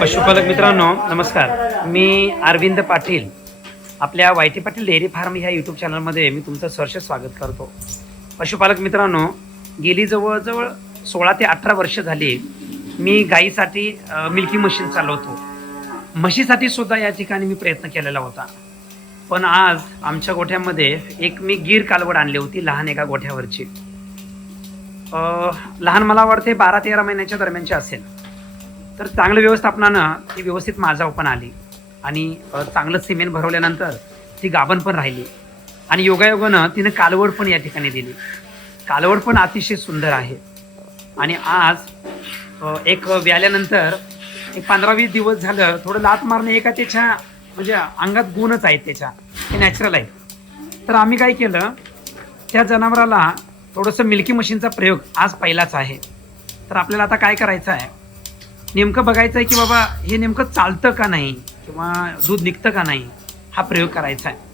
पशुपालक मित्रांनो नमस्कार. मी अरविंद पाटील. आपल्या Y T Patil dairy farm ह्या यूट्यूब चॅनलमध्ये मी तुमचं सहर्ष स्वागत करतो. पशुपालक मित्रांनो गेली जवळजवळ सोळा ते अठरा वर्ष झाली मी गाईसाठी मिल्की मशीन चालवतो. म्हशीसाठी सुद्धा या ठिकाणी मी प्रयत्न केलेला होता. पण आज आमच्या गोठ्यामध्ये एक मी गीर कालवड आणली होती लहान एका गोठ्यावरची. लहान मला वाटते बारा तेरा महिन्याच्या दरम्यानची असेल. तर चांगलं व्यवस्थापनानं ती व्यवस्थित माझा पण आली. आणि चांगलं सिमेंट भरवल्यानंतर ती गाभण पण राहिली. आणि योगायोगानं तिनं कालवड पण या ठिकाणी दिली. कालवड पण अतिशय सुंदर आहे. आणि आज एक व्याल्यानंतर एक पंधरा वीस दिवस झालं थोडं लात मारणे एका त्याच्या म्हणजे अंगात गुणच आहेत त्याच्या. हे नॅचरल आहे. तर आम्ही काय केलं त्या जनावराला थोडंसं मिल्की मशीनचा प्रयोग आज पहिलाच आहे. तर आपल्याला आता काय करायचं आहे? नेमकं बघायचं आहे की बाबा हे नेमकं चालतं का नाही किंवा दूध निघतं का नाही हा प्रयोग करायचा आहे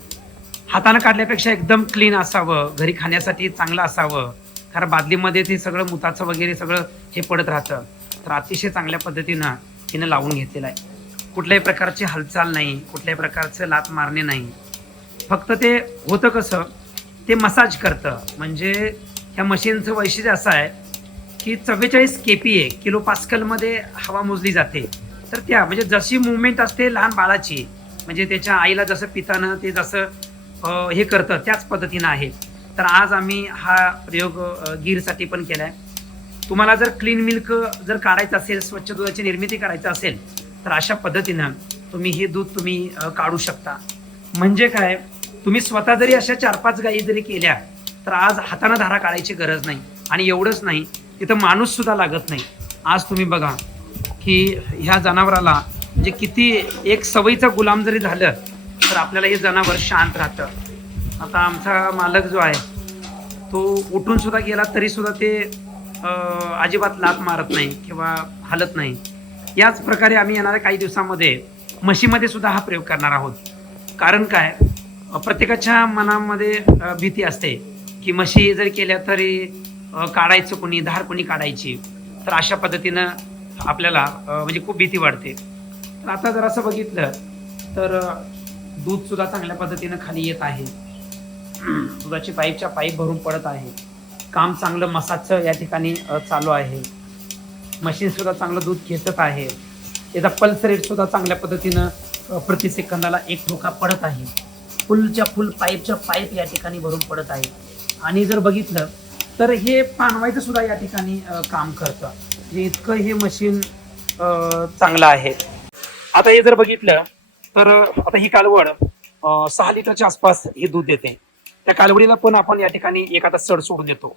हातानं काढल्यापेक्षा एकदम क्लीन असावं घरी खाण्यासाठी चांगलं असावं. कारण बादलीमध्ये ते सगळं मुताचं वगैरे सगळं हे पडत राहतं. तर अतिशय चांगल्या पद्धतीनं तिनं लावून घेतलेलं आहे. कुठल्याही प्रकारची हालचाल नाही कुठल्याही प्रकारचं लात मारणे नाही. फक्त ते होतं कसं ते मसाज करतं. म्हणजे ह्या मशीनचं वैशिष्ट्य असं आहे की चव्वेचाळीस के पी ए किलो पास्कलमध्ये हवा मोजली जाते. तर त्या म्हणजे जशी मुवमेंट असते लहान बाळाची म्हणजे त्याच्या आईला जसं पितानं ते जसं हे करतं त्याच पद्धतीनं आहे. तर आज आम्ही हा प्रयोग गीरसाठी पण केला आहे तुम्हाला जर क्लीन मिल्क जर काढायचं असेल स्वच्छ दुधाची निर्मिती करायचं असेल तर अशा पद्धतीनं तुम्ही हे दूध तुम्ही काढू शकता. म्हणजे काय तुम्ही स्वतः जरी अशा चार पाच गायी जरी केल्या तर आज हातानं धारा काढायची गरज नाही. आणि एवढंच नाही तिथं माणूस सुद्धा लागत नाही. आज तुम्ही बघा की ह्या जनावराला म्हणजे किती एक सवयीचा गुलाम जरी झालं तर आपल्याला हे जनावर शांत राहतं. आता आमचा मालक जो आहे तो उठून सुद्धा गेला तरी सुद्धा ते अजिबात लात मारत नाही किंवा हलत नाही. याच प्रकारे आम्ही येणाऱ्या काही दिवसामध्ये म्हशीमध्ये सुद्धा हा प्रयोग करणार आहोत. कारण काय? प्रत्येकाच्या मनामध्ये भीती असते की म्हशी जर केल्या तरी काढायचं कोणी धार कोणी काढायची तर अशा पद्धतीनं आपल्याला म्हणजे खूप भीती वाढते. तर आता जर असं बघितलं तर दूधसुद्धा चांगल्या पद्धतीनं खाली येत आहे. दुधाची पाईपच्या पाईप भरून पडत आहे. काम चांगलं मसाजचं या ठिकाणी चालू आहे. मशीनसुद्धा चांगलं दूध खेचत आहे. त्याचा पल्स रेटसुद्धा चांगल्या पद्धतीनं प्रतिसेकंदाला एक ठोका पडत आहे. फुलच्या फुल पाईपच्या पाईप या ठिकाणी भरून पडत आहे. आणि जर बघितलं तर हे पानवायचं सुद्धा या ठिकाणी काम करतं. म्हणजे इतकं हे मशीन चांगलं आहे. आता हे जर बघितलं तर आता ही कालवड सहा लिटरच्या आसपास हे दूध देते. त्या कालवडीला पण आपण या ठिकाणी एक आता सड सोडून देतो.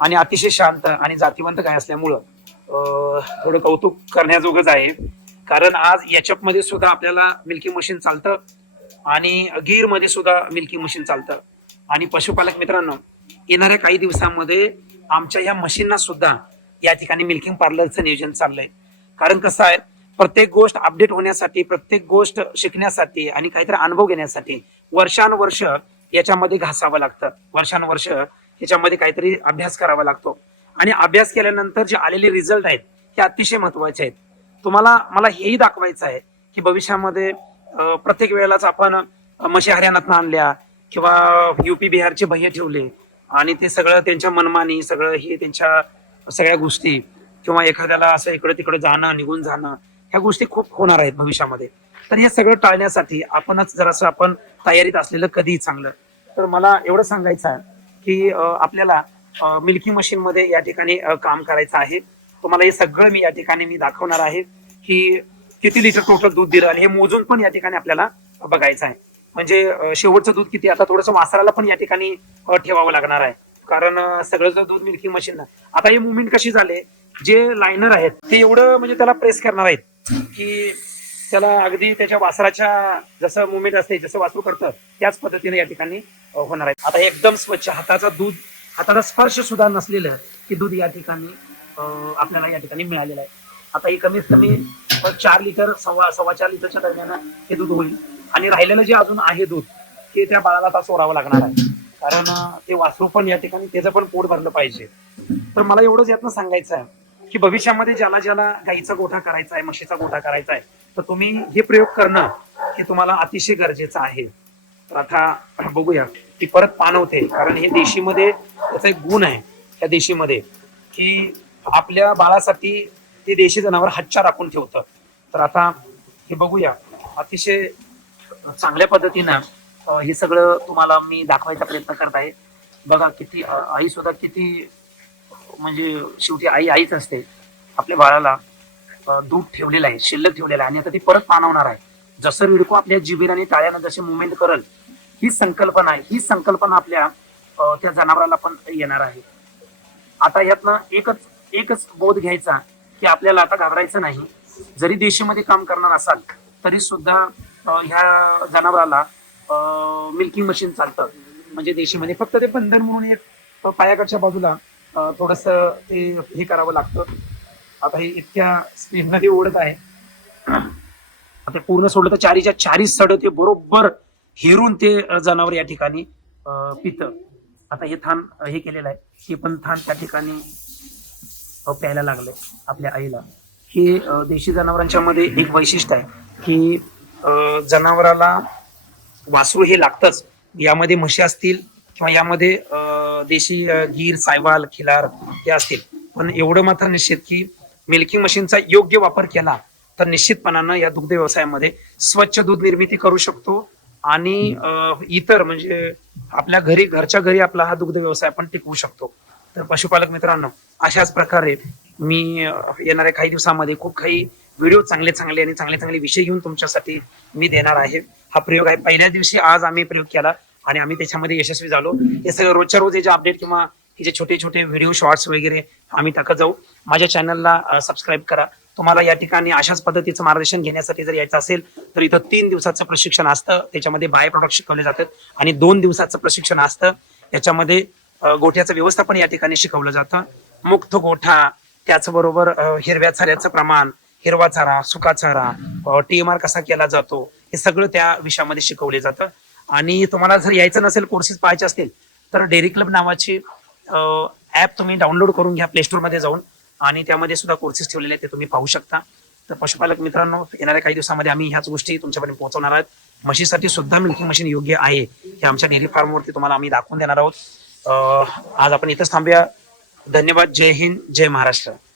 आणि अतिशय शांत आणि जातीवंत गाय असल्यामुळं अं, थोडं कौतुक करण्याजोगच आहे. कारण आज याच्यापमध्ये सुद्धा आपल्याला मिल्की मशीन चालतं आणि गीरमध्ये सुद्धा मिल्की मशीन चालतं. आणि पशुपालक मित्रांनो येणाऱ्या काही दिवसांमध्ये आमच्या या मशीनना सुद्धा या ठिकाणी मिल्किंग पार्लरचं नियोजन चाललंय. कारण कसं आहे प्रत्येक गोष्ट अपडेट होण्यासाठी प्रत्येक गोष्ट शिकण्यासाठी आणि काहीतरी अनुभव घेण्यासाठी वर्षानुवर्ष याच्यामध्ये घासावं लागतं. वर्षानुवर्ष याच्यामध्ये काहीतरी अभ्यास करावा लागतो. आणि अभ्यास केल्यानंतर जे आलेले रिझल्ट आहेत हे अतिशय महत्त्वाचे आहेत. तुम्हाला मला हेही दाखवायचं आहे की भविष्यामध्ये प्रत्येक वेळेलाच आपण मशी हरियाणातनं आणल्या किंवा युपी बिहारचे भैया ठेवले आणि ते सगळं त्यांच्या मनमानी सगळं हे त्यांच्या सगळ्या गोष्टी किंवा एखाद्याला असं इकडे तिकडे जाणं निघून जाणं ह्या गोष्टी खूप होणार आहेत भविष्यामध्ये. तर हे सगळं टाळण्यासाठी आपणच जरासं आपण तयारीत असलेलं कधीही चांगलं. तर मला एवढं सांगायचं आहे की आपल्याला मिल्की मशीन मध्ये या ठिकाणी काम करायचं आहे. तुम्हाला हे सगळं मी या ठिकाणी मी दाखवणार आहे की किती लिटर टोटल दूध दिलं आणि हे मोजून पण या ठिकाणी आपल्याला बघायचं आहे. म्हणजे शेवटचं दूध किती आता थोडंसं वासराला पण या ठिकाणी ठेवावं लागणार आहे. कारण सगळं जर दूध मिल्किंग मशीन आता हे मुवमेंट कशी झाले? जे लायनर आहेत ते एवढं म्हणजे त्याला प्रेस करणार आहेत की त्याला अगदी त्याच्या वासराच्या जसं मुवमेंट असते जसं वासरू करतं त्याच पद्धतीने या ठिकाणी होणार आहे आता एकदम स्वच्छ हाताचा दूध हाताचा स्पर्श सुद्धा नसलेलं की दूध या ठिकाणी आपल्याला या ठिकाणी मिळालेलं आहे. आता हे कमीत कमी चार लिटर सव्वा सव्वा चार लिटरच्या दरम्यान हे दूध होईल. आणि राहिलेलं जे अजून आहे दूध ते त्या बाळाला आता सोडावं लागणार आहे. कारण ते वासरू पण या ठिकाणी त्याचं पण पोट भरलं पाहिजे. तर मला एवढंच यातनं सांगायचं आहे की भविष्यामध्ये ज्याला ज्याला गाईचा गोठा करायचा आहे म्हशीचा गोठा करायचा आहे तर तुम्ही हे प्रयोग करणं हे तुम्हाला अतिशय गरजेचं आहे. तर आता बघूया ती परत पाणवते कारण हे देशीमध्ये त्याचा एक गुण आहे त्या देशीमध्ये की आपल्या बाळासाठी ते देशी जनावर हच्चा राखून ठेवतं. तर आता हे बघूया अतिशय चांगल्या पद्धतीनं हे सगळं तुम्हाला मी दाखवायचा प्रयत्न करत आहे. बघा किती आई सुद्धा किती म्हणजे शेवटी आई आईच असते. आपल्या बाळाला दूध ठेवलेलं आहे शिल्लक ठेवलेलं आहे. आणि आता ती परत पाणवणार आहे. जसं रिडको आपल्या जिबीर आणि टाळ्यानं जसे मुवमेंट करल ही संकल्पना आहे. ही संकल्पना आपल्या अं, त्या जनावराला पण येणार आहे. आता यातनं एकच एकच बोध घ्यायचा की आपल्याला आता घाबरायचं नाही. जरी देशीमध्ये काम करणार असाल तरी सुद्धा ह्या जनावराला मिल्किंग मशीन चालतं. म्हणजे देशीमध्ये. फक्त ते बंधन म्हणून एक पायाकडच्या बाजूला थोडस ते हे करावं लागतं. आता हे इतक्या स्पीडमध्ये ओढत आहे. आता पूर्ण सोडलं तर चारीच्या चारी सड ते बरोबर हेरून ते जनावर या ठिकाणी पित. आता हे थान हे केलेलं आहे. हे पण थान त्या ठिकाणी प्यायला लागलंय आपल्या आईला. हे देशी जनावरांच्या मध्ये एक वैशिष्ट्य आहे की जनावराला वासरू हे लागतच. यामध्ये म्हशी असतील किंवा यामध्ये देशी गीर सायवाल खिलार हे असतील. पण एवढं मात्र निश्चित की मिल्किंग मशीनचा योग्य वापर केला तर निश्चितपणानं या दुग्ध व्यवसायामध्ये स्वच्छ दूध निर्मिती करू शकतो. आणि इतर म्हणजे आपल्या घरी घरच्या घरी आपला हा दुग्ध व्यवसाय आपण टिकवू शकतो. तर पशुपालक मित्रांनो अशाच प्रकारे मी येणाऱ्या काही दिवसामध्ये खूप काही व्हिडिओ चांगले चांगले आणि चांगले चांगले विषय घेऊन तुमच्यासाठी मी देणार आहे. हा प्रयोग आहे. पहिल्या दिवशी आज आम्ही प्रयोग केला आणि आम्ही त्याच्यामध्ये यशस्वी झालो. हे सगळं रोजच्या रोज याचे अपडेट किंवा हे जे छोटे छोटे व्हिडिओ शॉर्ट्स वगैरे आम्ही टाकत जाऊ. माझ्या चॅनलला सबस्क्राईब करा. तुम्हाला या ठिकाणी अशाच पद्धतीचं मार्गदर्शन घेण्यासाठी जर यायचं असेल तर इथं तीन दिवसाचं प्रशिक्षण असतं. त्याच्यामध्ये बाय प्रोडक्ट शिकवले जातात आणि दोन दिवसाचं प्रशिक्षण असतं. याच्यामध्ये गोठ्याचं व्यवस्थापन या ठिकाणी शिकवलं जातं. मुक्त गोठा त्याचबरोबर हिरव्या चाऱ्याचं प्रमाण हिरवा चारा सुका चारा टीएमआर कसा केला जातो हे सगळं त्या विषयामध्ये शिकवले जातं. आणि तुम्हाला जर यायचं नसेल कोर्सेस पाहायचे असतील तर डेअरी क्लब नावाची ऍप तुम्ही डाउनलोड करून घ्या प्ले मध्ये जाऊन. आणि त्यामध्ये सुद्धा कोर्सेस ठेवलेले आहेत ते तुम्ही पाहू शकता. तर पशुपालक मित्रांनो येणाऱ्या काही दिवसामध्ये आम्ही ह्याच गोष्टी तुमच्यापर्यंत पोहोचवणार आहोत. म्हशीसाठी सुद्धा मिल्किंग मशीन योग्य आहे हे आमच्या डेअरी फार्मवरती तुम्हाला आम्ही दाखवून देणार आहोत. आज आपण इथंच थांबूया. धन्यवाद. जय हिंद. जय महाराष्ट्र.